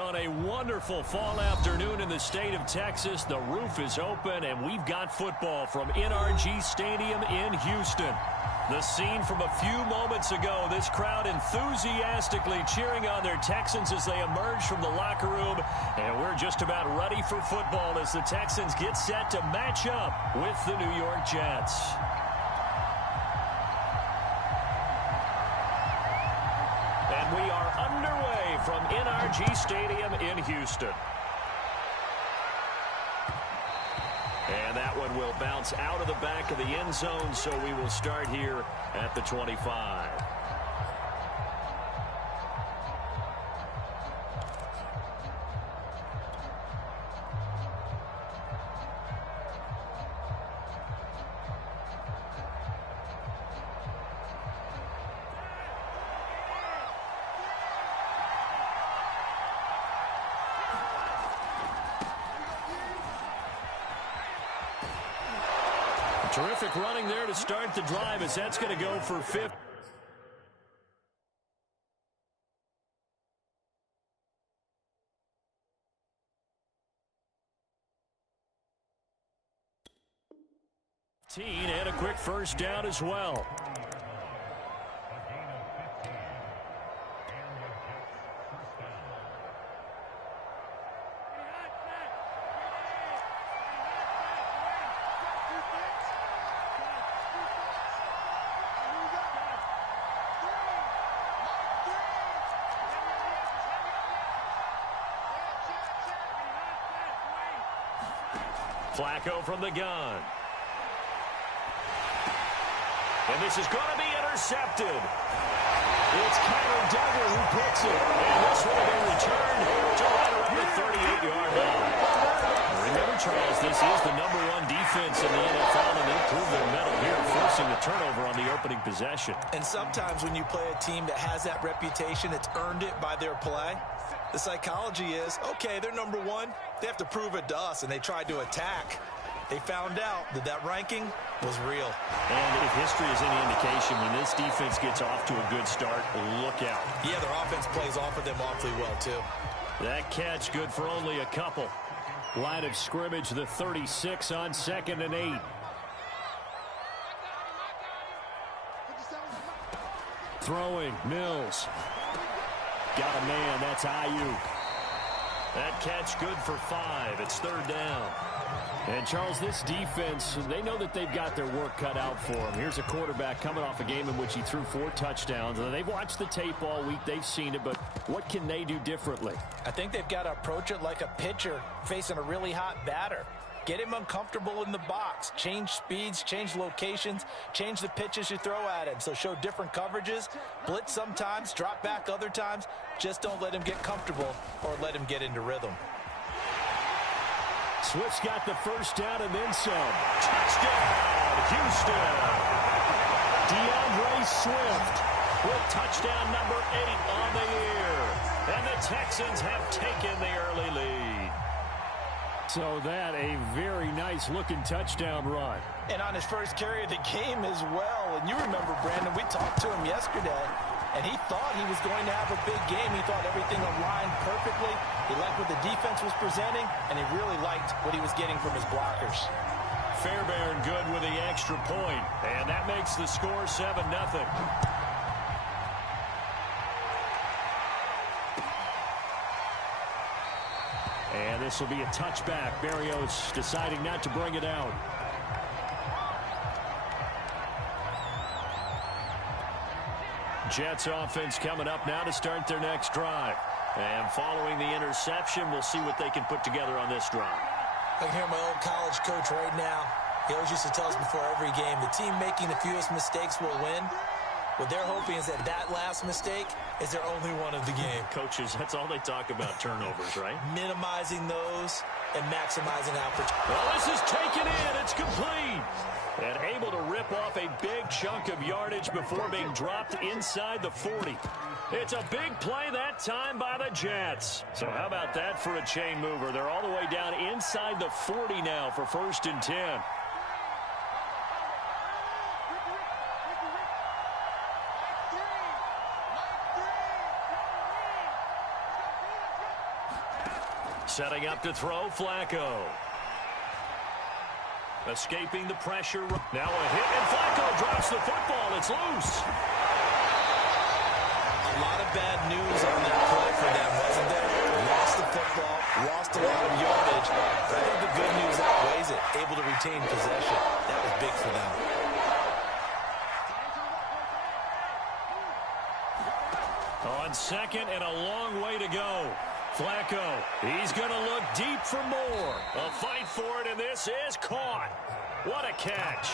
On a wonderful fall afternoon in the state of Texas, the roof is open, and we've got football from NRG Stadium in Houston. The scene from a few moments ago, this crowd enthusiastically cheering on their Texans as they emerge from the locker room, and we're just about ready for football as the Texans get set to match up with the New York Jets. And we are underway from NRG Stadium in Houston. And that one will bounce out of the back of the end zone, so we will start here at the 25. Terrific running there to start the drive as that's going to go for 50. And a quick first down as well. Flacco from the gun. And this is going to be intercepted. It's Kyler Duggar who picks it. And this will be returned to right around the 38-yard line. Remember, Charles, this is the #1 defense in the NFL, and they prove their mettle here, forcing the turnover on the opening possession. And sometimes when you play a team that has that reputation, it's earned it by their play. The psychology is, okay, they're #1. They have to prove it to us, and they tried to attack. They found out that that ranking was real. And if history is any indication, when this defense gets off to a good start, look out. Yeah, their offense plays off of them awfully well, too. That catch good for only a couple. Line of scrimmage, the 36 on 2nd and 8. Throwing, Mills. Got a man, that's Ayuk. That catch good for 5. It's 3rd down. And, Charles, this defense, they know that they've got their work cut out for them. Here's a quarterback coming off a game in which he threw 4 touchdowns. They've watched the tape all week. They've seen it, but what can they do differently? I think they've got to approach it like a pitcher facing a really hot batter. Get him uncomfortable in the box. Change speeds, change locations, change the pitches you throw at him. So show different coverages, blitz sometimes, drop back other times. Just don't let him get comfortable or let him get into rhythm. Swift's got the first down and then some. Touchdown, Houston. DeAndre Swift with touchdown number 8 on the year. And the Texans have taken the early lead. So that a very nice-looking touchdown run. And on his first carry of the game as well. And you remember, Brandon, we talked to him yesterday, and he thought he was going to have a big game. He thought everything aligned perfectly. He liked what the defense was presenting, and he really liked what he was getting from his blockers. Fairbairn good with the extra point, and that makes the score 7-0. And this will be a touchback. Berrios deciding not to bring it out. Jets offense coming up now to start their next drive. And following the interception, we'll see what they can put together on this drive. I can hear my old college coach right now. He always used to tell us before every game, the team making the fewest mistakes will win. What they're hoping is that that last mistake is their only one of the game. Coaches, that's all they talk about, turnovers, right? Minimizing those and maximizing opportunity. Well, this is taken in. It's complete. And able to rip off a big chunk of yardage before being dropped inside the 40. It's a big play that time by the Jets. So how about that for a chain mover? They're all the way down inside the 40 now for 1st and 10. Setting up to throw, Flacco. Escaping the pressure. Now a hit, and Flacco drops the football. It's loose. A lot of bad news on that play for them, wasn't there? Lost the football, lost a lot of yardage. But I think the good news outweighs it. Able to retain possession. That was big for them. On second and a long way to go. Flacco, he's going to look deep for more. A fight for it, and this is caught. What a catch.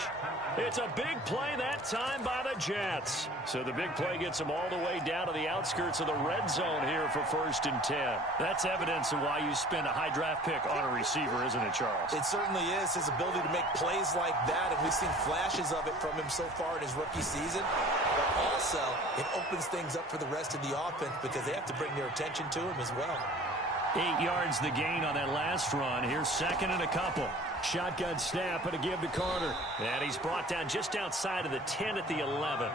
It's a big play that time by the Jets. So the big play gets them all the way down to the outskirts of the red zone here for 1st and 10. That's evidence of why you spend a high draft pick on a receiver, isn't it, Charles? It certainly is. His ability to make plays like that, and we've seen flashes of it from him so far in his rookie season. But also, it opens things up for the rest of the offense because they have to bring their attention to him as well. 8 yards the gain on that last run. Here's second and a couple. Shotgun snap and a give to Carter. And he's brought down just outside of the 10 at the 11.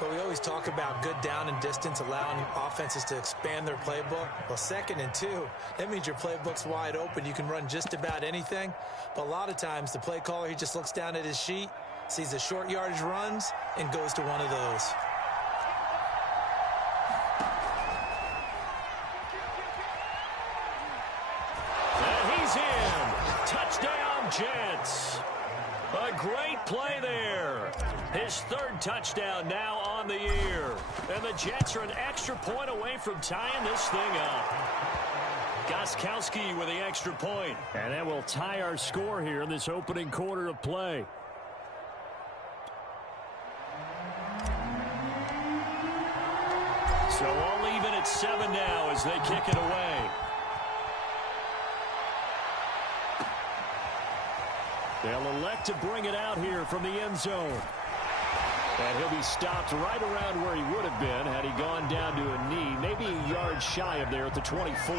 But we always talk about good down and distance, allowing offenses to expand their playbook. Well, 2nd and 2, that means your playbook's wide open. You can run just about anything. But a lot of times, the play caller, he just looks down at his sheet, sees the short yardage runs, and goes to one of those. Jets. A great play there. His 3rd touchdown now on the year. And the Jets are an extra point away from tying this thing up. Gostkowski with the extra point. And that will tie our score here in this opening quarter of play. So all even at 7 now as they kick it away. They'll elect to bring it out here from the end zone. And he'll be stopped right around where he would have been had he gone down to a knee, maybe a yard shy of there at the 24.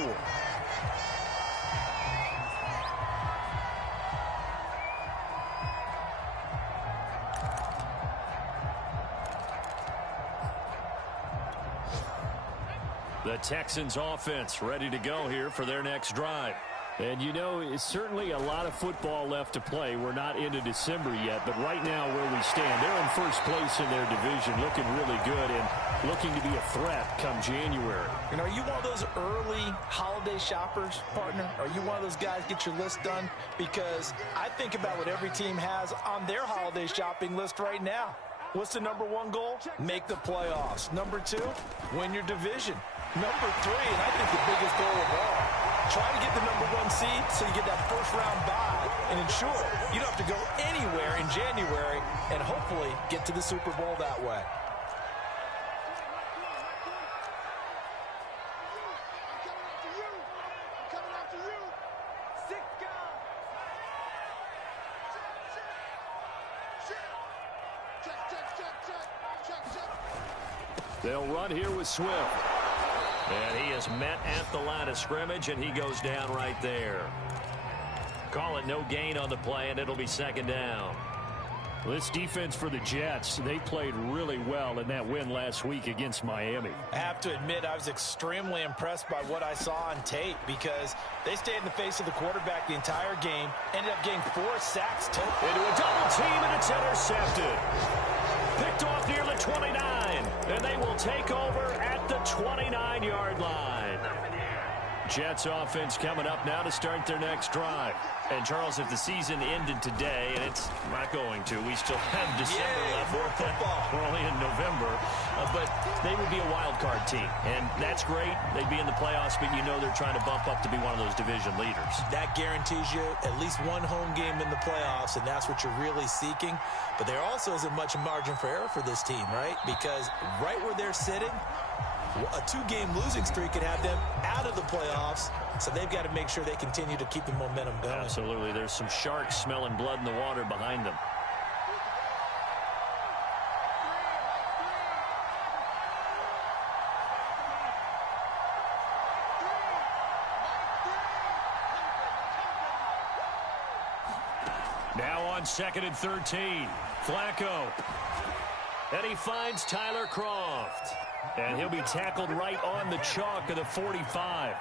The Texans offense ready to go here for their next drive. And, you know, it's certainly a lot of football left to play. We're not into December yet, but right now where we stand, they're in first place in their division, looking really good and looking to be a threat come January. And are you one of those early holiday shoppers, partner? Are you one of those guys get your list done? Because I think about what every team has on their holiday shopping list right now. What's the #1 goal? Make the playoffs. #2, win your division. #3, and I think the biggest goal of all, try to get the #1 seed so you get that first-round bye and ensure you don't have to go anywhere in January and hopefully get to the Super Bowl that way. They'll run here with Swift. And he is met at the line of scrimmage, and he goes down right there. Call it no gain on the play, and it'll be 2nd down. Well, this defense for the Jets, they played really well in that win last week against Miami. I have to admit, I was extremely impressed by what I saw on tape because they stayed in the face of the quarterback the entire game, ended up getting 4 sacks total. Into a double team, and it's intercepted. Picked off near the 29, and they will take over at the 29-yard line. Jets offense coming up now to start their next drive. And, Charles, if the season ended today, and it's not going to, we still have December left. More football. We're only in November. But they would be a wild card team. And that's great. They'd be in the playoffs, but you know they're trying to bump up to be one of those division leaders. That guarantees you at least one home game in the playoffs, and that's what you're really seeking. But there also isn't much margin for error for this team, right? Because right where they're sitting, a 2-game losing streak could have them out of the playoffs, so they've got to make sure they continue to keep the momentum going. Absolutely. There's some sharks smelling blood in the water behind them. Now on 2nd and 13, Flacco. And he finds Tyler Kroft. And he'll be tackled right on the chalk of the 45.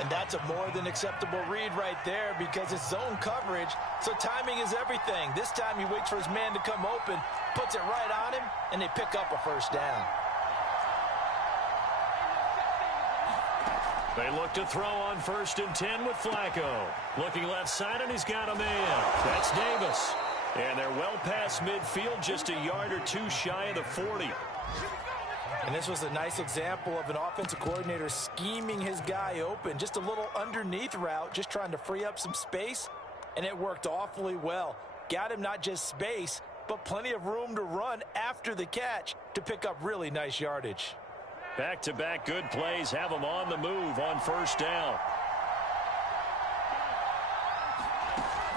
And that's a more than acceptable read right there because it's zone coverage, so timing is everything. This time he waits for his man to come open, puts it right on him, and they pick up a first down. They look to throw on 1st and 10 with Flacco. Looking left side, and he's got a man. That's Davis. And they're well past midfield, just a yard or two shy of the 40. And this was a nice example of an offensive coordinator scheming his guy open. Just a little underneath route, just trying to free up some space. And it worked awfully well. Got him not just space, but plenty of room to run after the catch to pick up really nice yardage. Back-to-back good plays have them on the move on 1st down.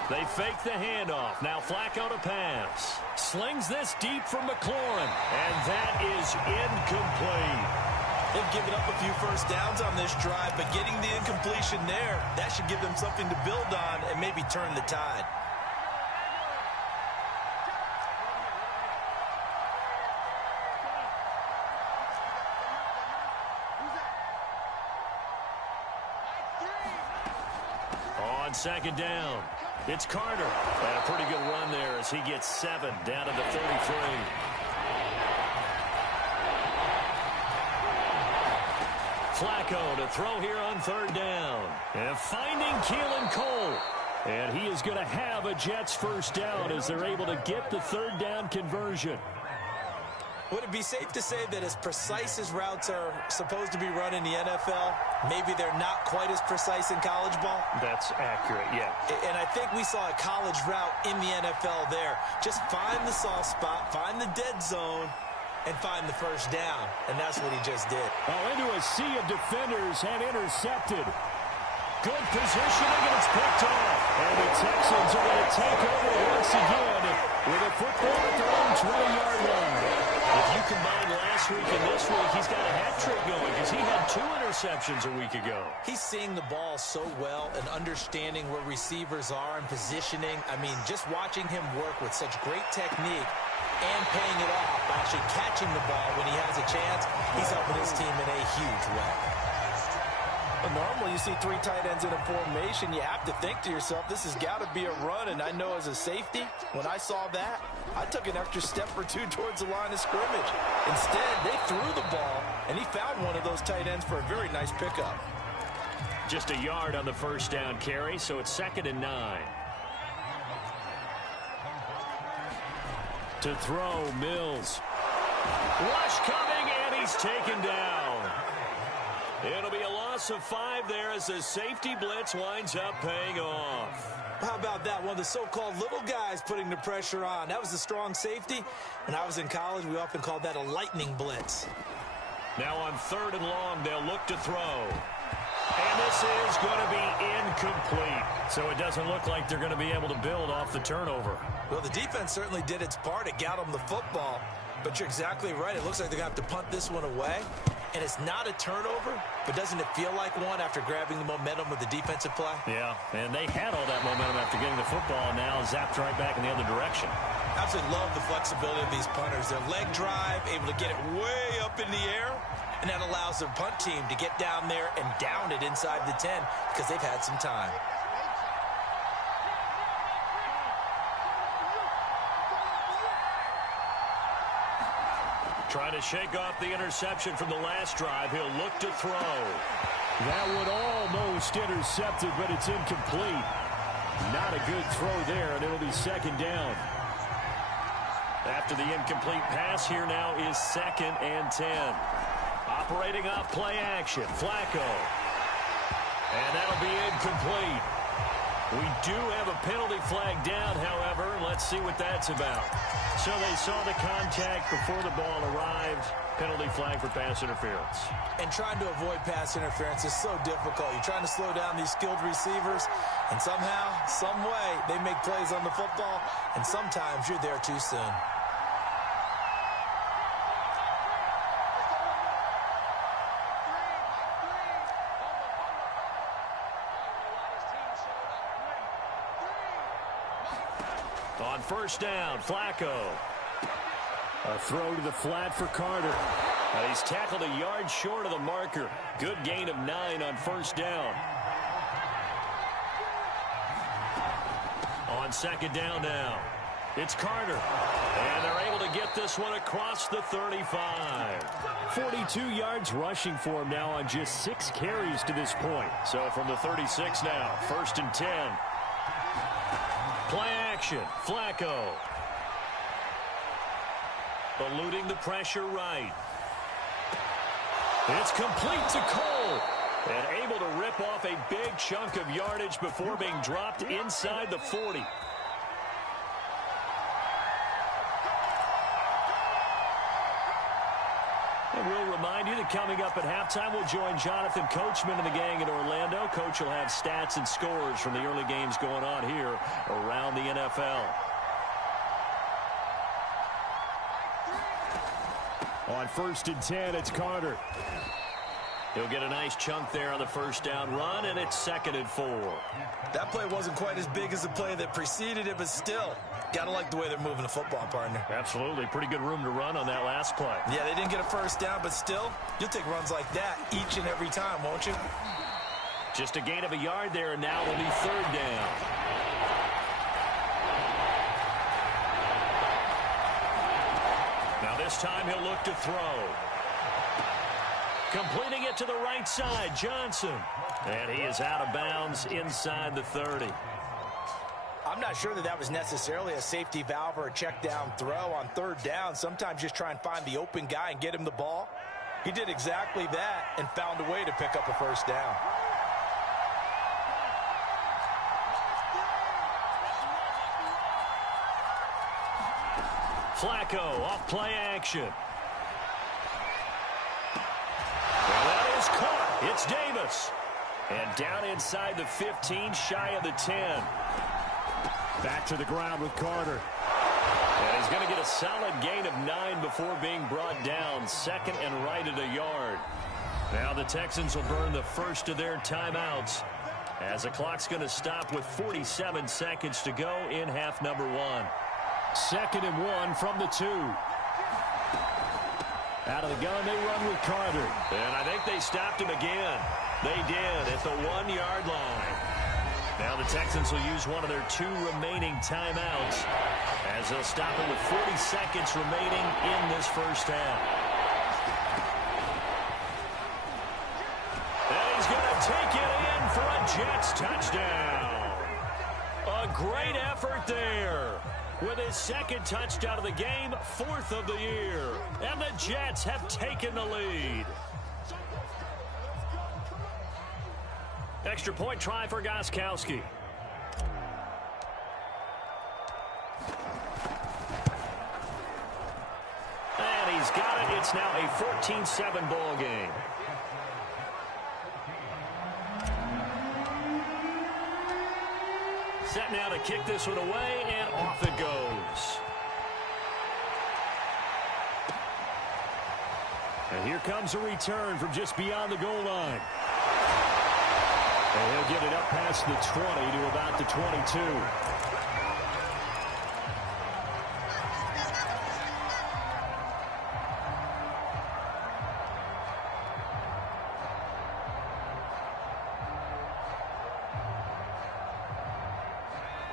They fake the handoff. Now Flacco to pass. Slings this deep from McLaurin. And that is incomplete. They've given up a few first downs on this drive, but getting the incompletion there, that should give them something to build on and maybe turn the tide. On 2nd down, it's Carter. And a pretty good run there as he gets 7 down to the 33. Flacco to throw here on 3rd down. And finding Keelan Cole. And he is going to have a Jets first down as they're able to get the 3rd down conversion. Would it be safe to say that as precise as routes are supposed to be run in the NFL, maybe they're not quite as precise in college ball? That's accurate, yeah. And I think we saw a college route in the NFL there. Just find the soft spot, find the dead zone, and find the first down. And that's what he just did. Oh, into a sea of defenders and intercepted. Good positioning, and it's picked off. And the Texans are going to take over once again with a football at their own 20-yard line. If you combine last week and this week, he's got a hat trick going because he had 2 interceptions a week ago. He's seeing the ball so well and understanding where receivers are and positioning. I mean, just watching him work with such great technique and paying it off by actually catching the ball when he has a chance, he's helping his team in a huge way. Normally, you see 3 tight ends in a formation. You have to think to yourself, this has got to be a run. And I know as a safety, when I saw that, I took an extra step or 2 towards the line of scrimmage. Instead, they threw the ball, and he found one of those tight ends for a very nice pickup. Just a yard on the first down carry, so it's 2nd and 9. To throw, Mills. Rush coming, and he's taken down. It'll be a loss of 5 there as the safety blitz winds up paying off. How about that? One of the so-called little guys putting the pressure on. That was the strong safety. When I was in college, we often called that a lightning blitz. Now on 3rd and long, they'll look to throw. And this is going to be incomplete. So it doesn't look like they're going to be able to build off the turnover. Well, the defense certainly did its part. It got them the football. But you're exactly right. It looks like they're going to have to punt this one away. And it's not a turnover, but doesn't it feel like one after grabbing the momentum of the defensive play? Yeah, and they had all that momentum after getting the football, and now zapped right back in the other direction. Absolutely love the flexibility of these punters. Their leg drive, able to get it way up in the air, and that allows their punt team to get down there and down it inside the 10 because they've had some time. Trying to shake off the interception from the last drive. He'll look to throw. That would almost intercept it, but it's incomplete. Not a good throw there, and it'll be 2nd down. After the incomplete pass, here now is 2nd and 10. Operating off play action, Flacco. And that'll be incomplete. We do have a penalty flag down, however. Let's see what that's about. So they saw the contact before the ball arrived. Penalty flag for pass interference. And trying to avoid pass interference is so difficult. You're trying to slow down these skilled receivers, and somehow, some way, they make plays on the football, and sometimes you're there too soon. On 1st down, Flacco. A throw to the flat for Carter. He's tackled a yard short of the marker. Good gain of 9 on first down. On second down now, it's Carter. And they're able to get this one across the 35. 42 yards rushing for him now on just 6 carries to this point. So from the 36 now, 1st and 10. Play action, Flacco. Eluding the pressure right. It's complete to Cole. And able to rip off a big chunk of yardage before being dropped inside the 40. And we'll remind you that coming up at halftime, we'll join Jonathan Coachman and the gang in Orlando. Coach will have stats and scores from the early games going on here around the NFL. On 1st and 10, it's Carter. He'll get a nice chunk there on the first down run, and it's 2nd and 4. That play wasn't quite as big as the play that preceded it, but still, gotta like the way they're moving the football, partner. Absolutely. Pretty good room to run on that last play. Yeah, they didn't get a first down, but still, you'll take runs like that each and every time, won't you? Just a gain of a yard there, and now it'll be 3rd down. Now this time he'll look to throw. Completing it to the right side, Johnson. And he is out of bounds inside the 30. I'm not sure that was necessarily a safety valve or a check down throw on 3rd down. Sometimes just try and find the open guy and get him the ball. He did exactly that and found a way to pick up a first down. Flacco off play action. That is caught. It's Davis. And down inside the 15, shy of the 10. Back to the ground with Carter. And he's going to get a solid gain of 9 before being brought down. 2nd and right at a yard. Now the Texans will burn the first of their timeouts as the clock's going to stop with 47 seconds to go in half number 1. 2nd and 1 from the 2. Out of the gun, they run with Carter. And I think they stopped him again. They did at the 1-yard line. Now the Texans will use one of their 2 remaining timeouts as they'll stop it with 40 seconds remaining in this first half. And he's going to take it in for a Jets touchdown. A great effort there. With his 2nd touchdown of the game, 4th of the year. And the Jets have taken the lead. Extra point try for Gostkowski. And he's got it. It's now a 14-7 ball game. Set now to kick this one away, and off it goes. And here comes a return from just beyond the goal line. And he'll get it up past the 20 to about the 22.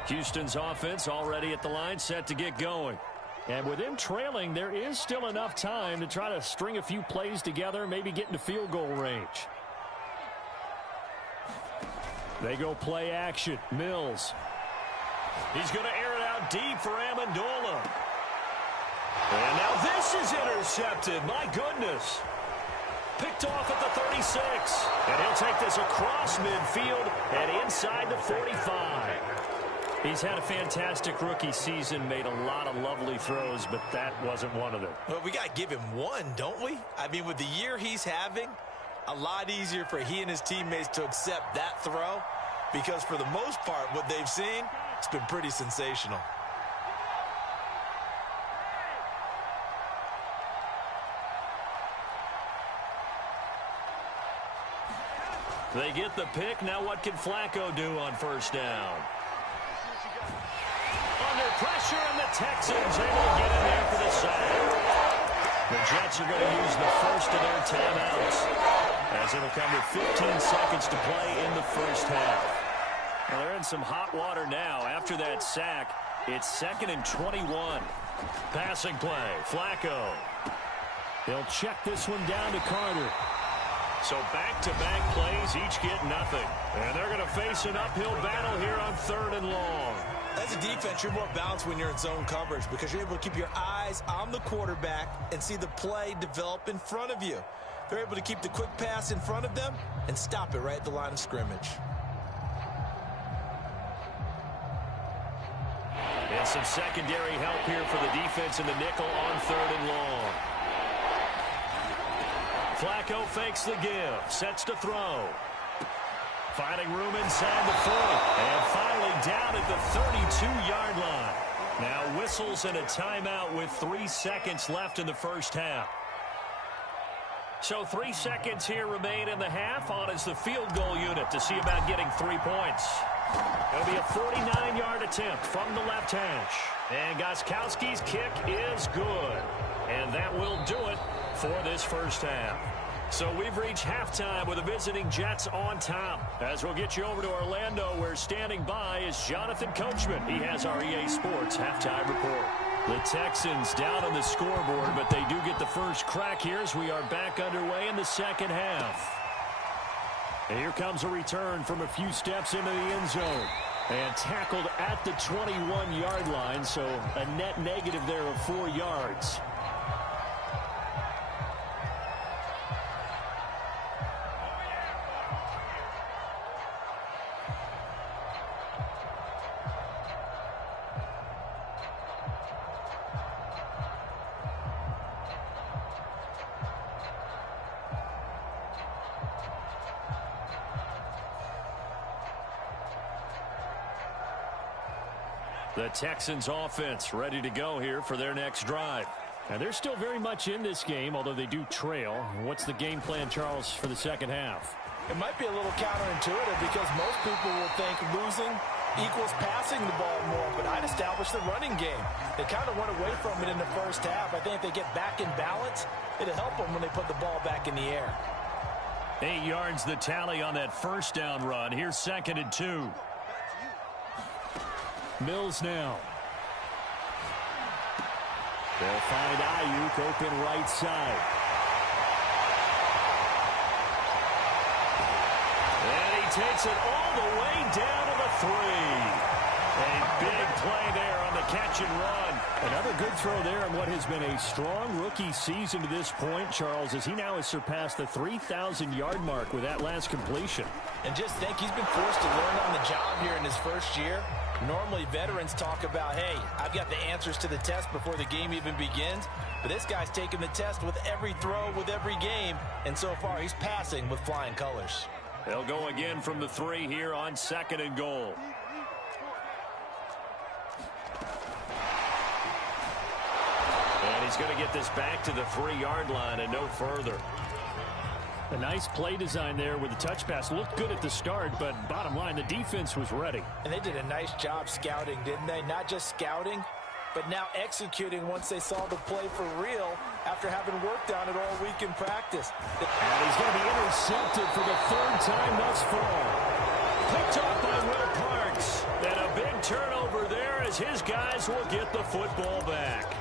Houston's offense already at the line, set to get going. And with him trailing, there is still enough time to try to string a few plays together, maybe get into field goal range. They go play action. Mills. He's going to air it out deep for Amendola. And now this is intercepted. My goodness. Picked off at the 36. And he'll take this across midfield and inside the 45. He's had a fantastic rookie season, made a lot of lovely throws, but that wasn't one of them. Well, we got to give him one, don't we? I mean, with the year he's having, a lot easier for he and his teammates to accept that throw because for the most part, what they've seen, it's been pretty sensational. They get the pick. Now what can Flacco do on first down? Under pressure, and the Texans able to get in there for the sack. The Jets are going to use the first of their timeouts, as it'll come with 15 seconds to play in the first half. Well, they're in some hot water now. After that sack, it's 2nd and 21. Passing play, Flacco. They'll check this one down to Carter. So back-to-back plays, each get nothing. And they're going to face an uphill battle here on 3rd and long. As a defense, you're more balanced when you're in zone coverage because you're able to keep your eyes on the quarterback and see the play develop in front of you. They're able to keep the quick pass in front of them and stop it right at the line of scrimmage. And some secondary help here for the defense in the nickel on 3rd and long. Flacco fakes the give, sets to throw. Finding room inside the 40. And finally down at the 32-yard line. Now whistles and a timeout with 3 seconds left in the first half. So 3 seconds here remain in the half. On is the field goal unit to see about getting 3 points. It'll be a 49-yard attempt from the left hash. And Gostkowski's kick is good. And that will do it for this first half. So we've reached halftime with the visiting Jets on top. As we'll get you over to Orlando, where standing by is Jonathan Coachman. He has our EA Sports halftime report. The Texans down on the scoreboard, but they do get the first crack here as we are back underway in the second half. And here comes a return from a few steps into the end zone. And tackled at the 21-yard line, so a net negative there of 4 yards. The Texans offense ready to go here for their next drive. And they're still very much in this game, although they do trail. What's the game plan, Charles, for the second half? It might be a little counterintuitive because most people will think losing equals passing the ball more, but I'd establish the running game. They kind of went away from it in the first half. I think if they get back in balance, it'll help them when they put the ball back in the air. 8 yards the tally on that first down run. Here's 2nd and 2. Mills now. They'll find Ayuk open right side. And he takes it all the way down to the 3. A big play there on the catch and run. Another good throw there on what has been a strong rookie season to this point, Charles, as he now has surpassed the 3,000-yard mark with that last completion. And just think, he's been forced to learn on the job here in his first year. Normally, veterans talk about, hey, I've got the answers to the test before the game even begins. But this guy's taking the test with every throw, with every game. And so far, he's passing with flying colors. They'll go again from the 3 here on 2nd and goal. And he's going to get this back to the 3-yard line and no further. A nice play design there with the touch pass. Looked good at the start, but bottom line, the defense was ready. And they did a nice job scouting, didn't they? Not just scouting, but now executing once they saw the play for real after having worked on it all week in practice. And he's going to be intercepted for the 3rd time thus far. Picked off by Will Parks. And a big turnover there as his guys will get the football back.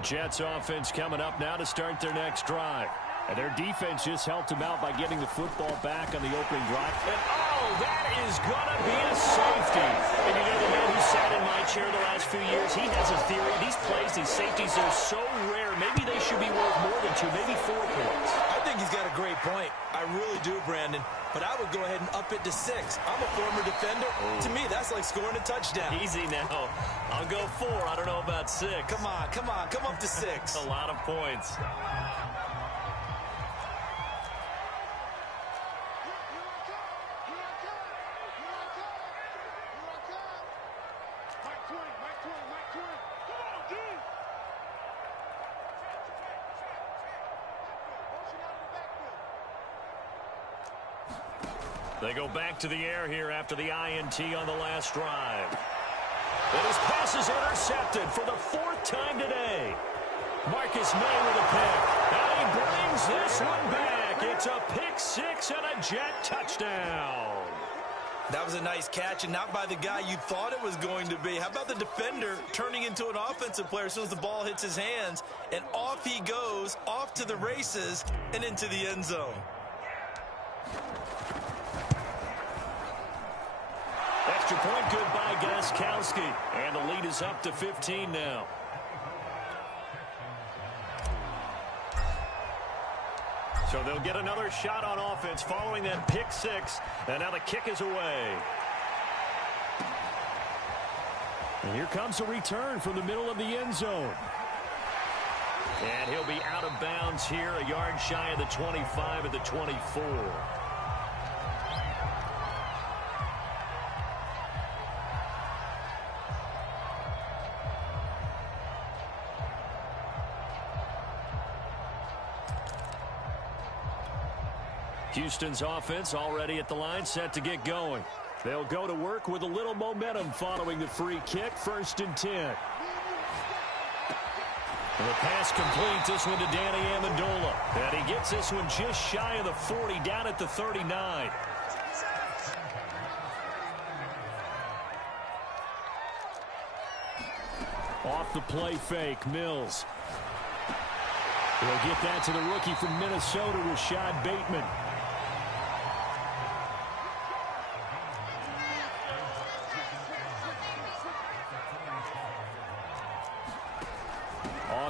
Jets offense coming up now to start their next drive. And their defense just helped them out by getting the football back on the opening drive. And, oh, that is going to be a safety. And you know, the man who sat in my chair the last few years, he has a theory. These plays, these safeties are so rare. Maybe they should be worth more than 2, maybe 4 points. I think he's got a great point. I really do, Brandon. But I would go ahead and up it to 6. I'm a former defender. Oh. To me, that's like scoring a touchdown. Easy now. I'll go 4. I don't know about 6. Come on. Come up to 6. A lot of points. They go back to the air here after the INT on the last drive. And his pass is intercepted for the 4th time today. Marcus May with a pick. And he brings this one back. It's a pick 6 and a Jet touchdown. That was a nice catch, and not by the guy you thought it was going to be. How about the defender turning into an offensive player as soon as the ball hits his hands, and off he goes, off to the races, and into the end zone. Extra point good by Gostkowski, and the lead is up to 15 now. So they'll get another shot on offense following that pick 6. And now the kick is away. And here comes a return from the middle of the end zone. And he'll be out of bounds here, a yard shy of the 25 at the 24. Houston's offense already at the line, set to get going. They'll go to work with a little momentum following the free kick, 1st and 10. And the pass complete, this one to Danny Amendola. And he gets this one just shy of the 40, down at the 39. Off the play fake, Mills. He'll get that to the rookie from Minnesota, Rashad Bateman.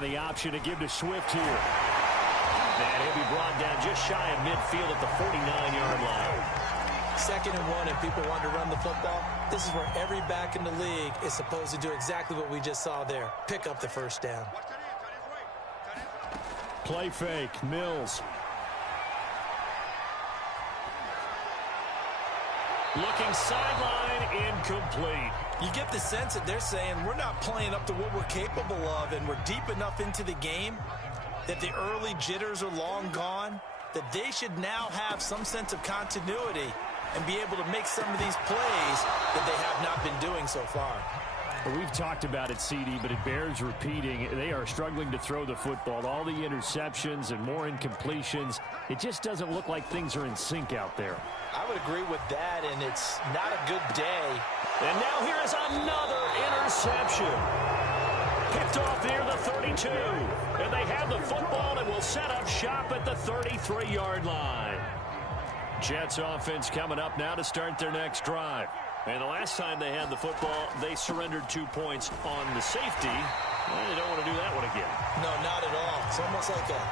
The option to give to Swift here. And he'll be brought down just shy of midfield at the 49-yard line. 2nd and 1, and people want to run the football. This is where every back in the league is supposed to do exactly what we just saw there. Pick up the 1st down. Play fake, Mills. Looking sideline, incomplete. You get the sense that they're saying we're not playing up to what we're capable of, and we're deep enough into the game that the early jitters are long gone, that they should now have some sense of continuity and be able to make some of these plays that they have not been doing so far. We've talked about it, CD, but it bears repeating. They are struggling to throw the football. All the interceptions and more incompletions. It just doesn't look like things are in sync out there. I would agree with that, and it's not a good day. And now here is another interception. Picked off near the 32. And they have the football and will set up shop at the 33-yard line. Jets offense coming up now to start their next drive. And the last time they had the football, they surrendered 2 points on the safety. And they don't want to do that one again. No, not at all. It's almost like a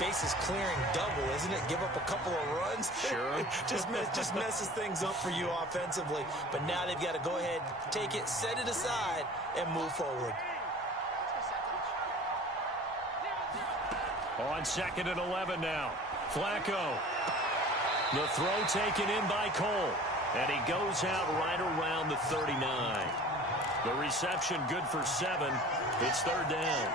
bases clearing double, isn't it? Give up a couple of runs. Sure. just messes things up for you offensively. But now they've got to go ahead, take it, set it aside, and move forward. On 2nd and 11 now. Flacco. The throw taken in by Cole. And he goes out right around the 39. The reception good for 7. It's 3rd down.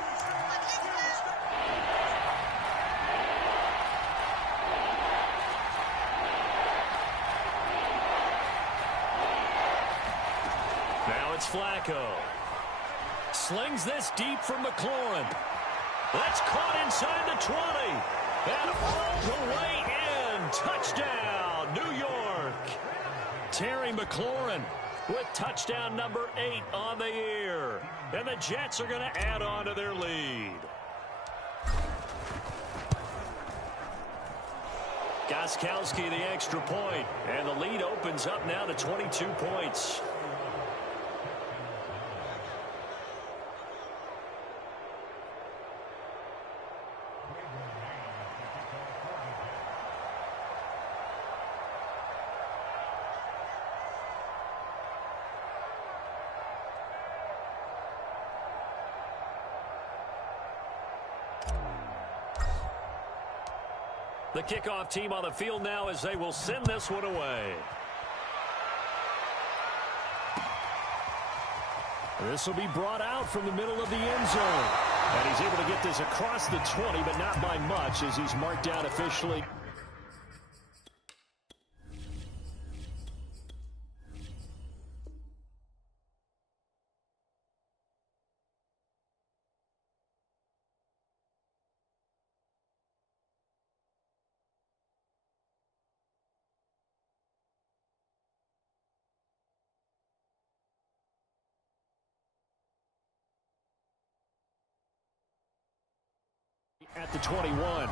Now it's Flacco. Slings this deep from McLaurin. That's caught inside the 20. And all the way in. Touchdown, New York. Terry McLaurin with touchdown number 8 on the year. And the Jets are going to add on to their lead. Gostkowski the extra point. And the lead opens up now to 22 points. The kickoff team on the field now as they will send this one away. This will be brought out from the middle of the end zone. And he's able to get this across the 20, but not by much as he's marked out officially. At the 21.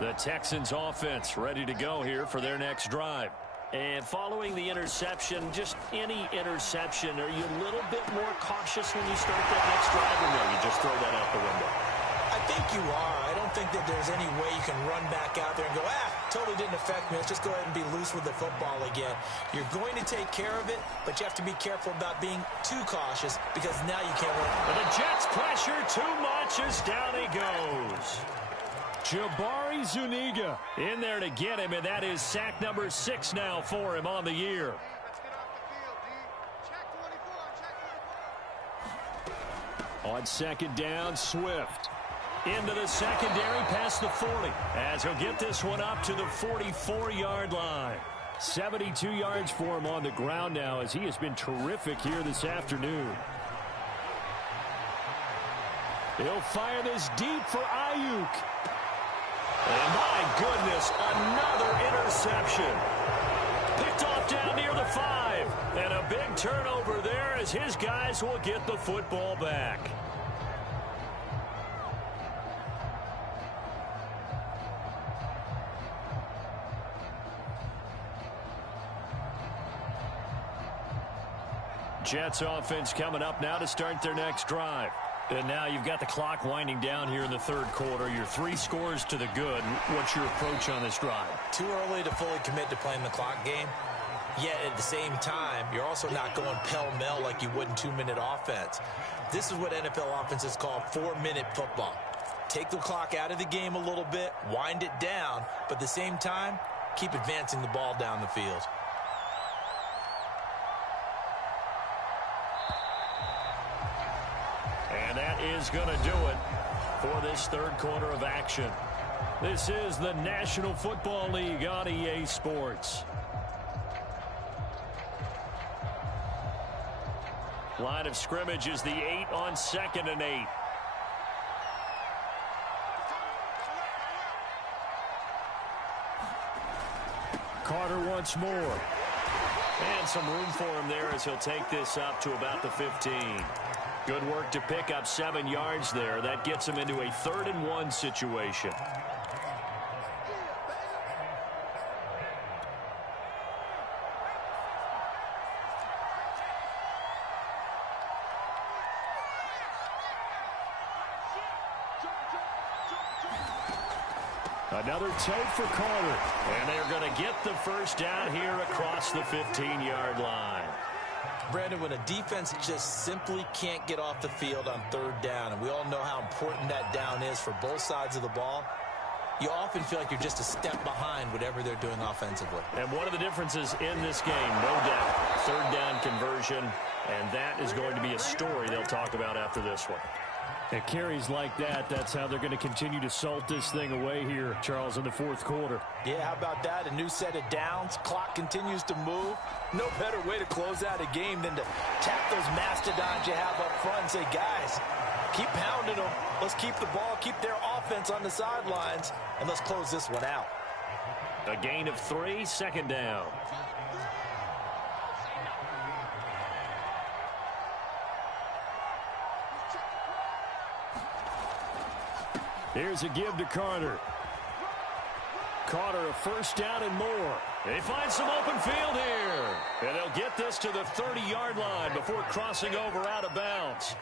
The Texans offense ready to go here for their next drive. And following the interception, just any interception, are you a little bit more cautious when you start that next drive, or no, you just throw that out the window? I think you are. I don't think that there's any way you can run back out there and go, totally didn't affect me. Let's just go ahead and be loose with the football again. You're going to take care of it, but you have to be careful about being too cautious because now you can't run. But the Jets pressure too much as down he goes. Jabari Zuniga in there to get him, and that is sack number 6 now for him on the year. On second down, Swift. Into the secondary past the 40 as he'll get this one up to the 44-yard line. 72 yards for him on the ground now as he has been terrific here this afternoon. He'll fire this deep for Ayuk. And my goodness, another interception. Picked off down near the 5. And a big turnover there as his guys will get the football back. Jets offense coming up now to start their next drive. And now you've got the clock winding down here in the third quarter. You're 3 scores to the good. What's your approach on this drive? Too early to fully commit to playing the clock game. Yet at the same time, you're also not going pell-mell like you would in 2-minute offense. This is what NFL offenses call 4-minute football. Take the clock out of the game a little bit, wind it down, but at the same time, keep advancing the ball down the field. And that is going to do it for this third quarter of action. This is the National Football League on EA Sports. Line of scrimmage is the 8 on 2nd and 8. Carter once more. And some room for him there as he'll take this up to about the 15. Good work to pick up 7 yards there. That gets him into a 3rd and 1 situation. Another tote for Carter. And they're going to get the first down here across the 15-yard line. Brandon, when a defense just simply can't get off the field on 3rd down, and we all know how important that down is for both sides of the ball, you often feel like you're just a step behind whatever they're doing offensively. And one of the differences in this game, no doubt, 3rd down conversion, and that is going to be a story they'll talk about after this one. At carries like that, that's how they're going to continue to salt this thing away here, Charles, in the 4th quarter. Yeah, how about that? A new set of downs. Clock continues to move. No better way to close out a game than to tap those mastodons you have up front and say, guys, keep pounding them. Let's keep the ball, keep their offense on the sidelines, and let's close this one out. A gain of 3, 2nd down. Here's a give to Carter. Carter, a 1st down and more. They find some open field here. And they'll get this to the 30-yard line before crossing over out of bounds.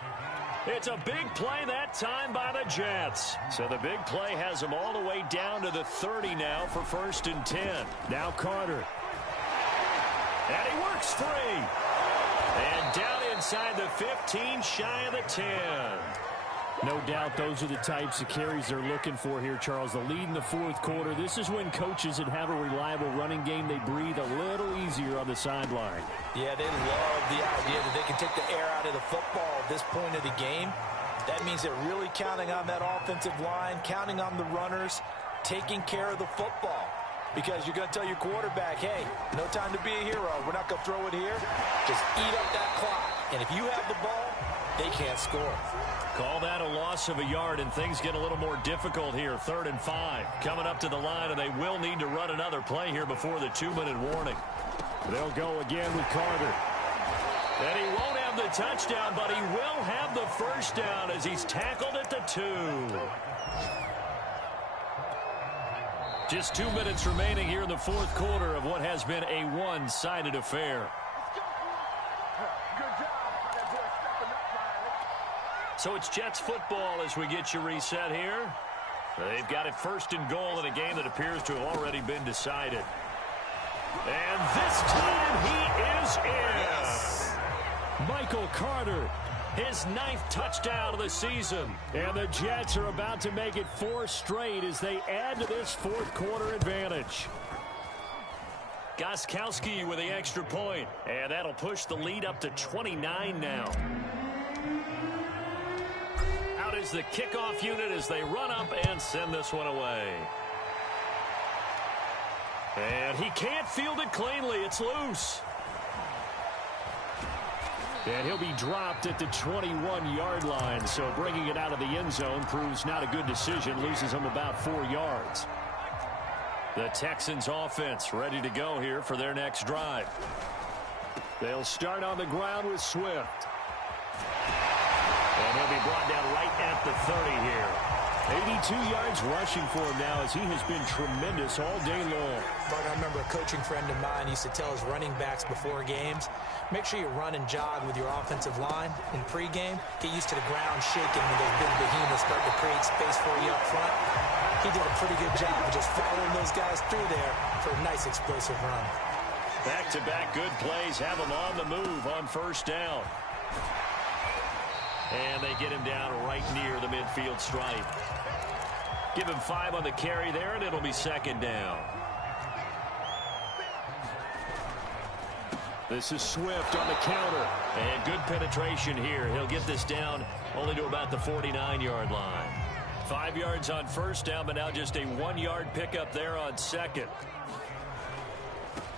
It's a big play that time by the Jets. So the big play has them all the way down to the 30 now for 1st and 10. Now Carter. And he works free. And down inside the 15, shy of the 10. No doubt those are the types of carries they're looking for here, Charles. The lead in the 4th quarter. This is when coaches that have a reliable running game, they breathe a little easier on the sideline. Yeah, they love the idea that they can take the air out of the football at this point of the game. That means they're really counting on that offensive line, counting on the runners, taking care of the football. Because you're going to tell your quarterback, hey, no time to be a hero. We're not going to throw it here. Just eat up that clock. And if you have the ball, they can't score. Call that a loss of a yard, and things get a little more difficult here. 3rd and 5. Coming up to the line, and they will need to run another play here before the 2-minute warning. They'll go again with Carter. And he won't have the touchdown, but he will have the first down as he's tackled at the 2. Just 2 minutes remaining here in the fourth quarter of what has been a one-sided affair. So it's Jets football as we get you reset here. They've got it first and goal in a game that appears to have already been decided. And this time he is in. Yes. Michael Carter, his 9th touchdown of the season. And the Jets are about to make it 4 straight as they add to this fourth quarter advantage. Gostkowski with the extra point. And that'll push the lead up to 29 now. Out is the kickoff unit as they run up and send this one away. And he can't field it cleanly. It's loose. And he'll be dropped at the 21-yard line. So bringing it out of the end zone proves not a good decision. Loses him about 4 yards. The Texans offense ready to go here for their next drive. They'll start on the ground with Swift. And he'll be brought down right at the 30 here. 82 yards rushing for him now as he has been tremendous all day long. But I remember a coaching friend of mine used to tell his running backs before games, make sure you run and jog with your offensive line in pregame. Get used to the ground shaking when those big behemoths start to create space for you up front. He did a pretty good job of just following those guys through there for a nice explosive run. Back-to-back good plays have him on the move on first down. And they get him down right near the midfield stripe. Give him 5 on the carry there, and it'll be second down. This is Swift on the counter. And good penetration here. He'll get this down only to about the 49-yard line. 5 yards on first down, but now just a 1-yard pickup there on second.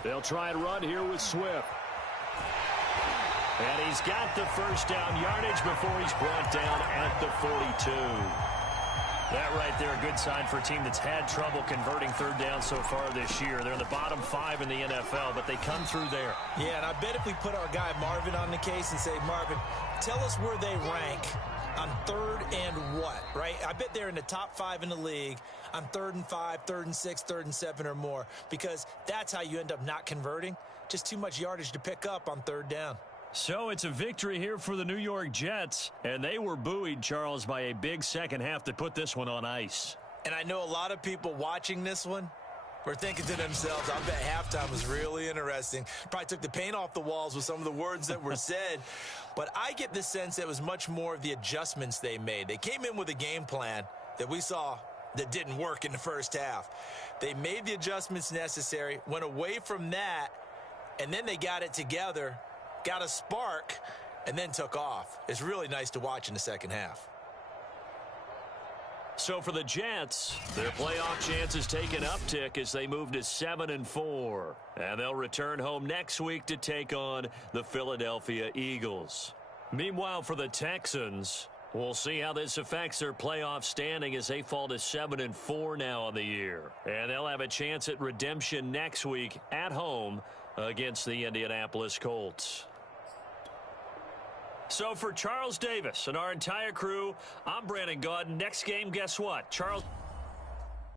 They'll try and run here with Swift. And he's got the first down yardage before he's brought down at the 42. That right there, a good sign for a team that's had trouble converting third down so far this year. They're in the bottom 5 in the NFL, but they come through there. Yeah, and I bet if we put our guy Marvin on the case and say, Marvin, tell us where they rank on third and what, right? I bet they're in the top 5 in the league on 3rd and 5, 3rd and 6, 3rd and 7 or more, because that's how you end up not converting. Just too much yardage to pick up on third down. So it's a victory here for the New York Jets, and they were buoyed, Charles, by a big second half to put this one on ice. And I know a lot of people watching this one were thinking to themselves, I bet halftime was really interesting. Probably took the paint off the walls with some of the words that were said. But I get the sense that it was much more of the adjustments they made. They came in with a game plan that we saw that didn't work in the first half. They made the adjustments necessary, went away from that, and then they got it together, got a spark, and then took off. It's really nice to watch in the second half. So for the Jets, their playoff chances take an uptick as they move to 7-4. And they'll return home next week to take on the Philadelphia Eagles. Meanwhile, for the Texans, we'll see how this affects their playoff standing as they fall to 7-4 now on the year. And they'll have a chance at redemption next week at home against the Indianapolis Colts. So for Charles Davis and our entire crew, I'm Brandon Gaudin. Next game, guess what? Charles...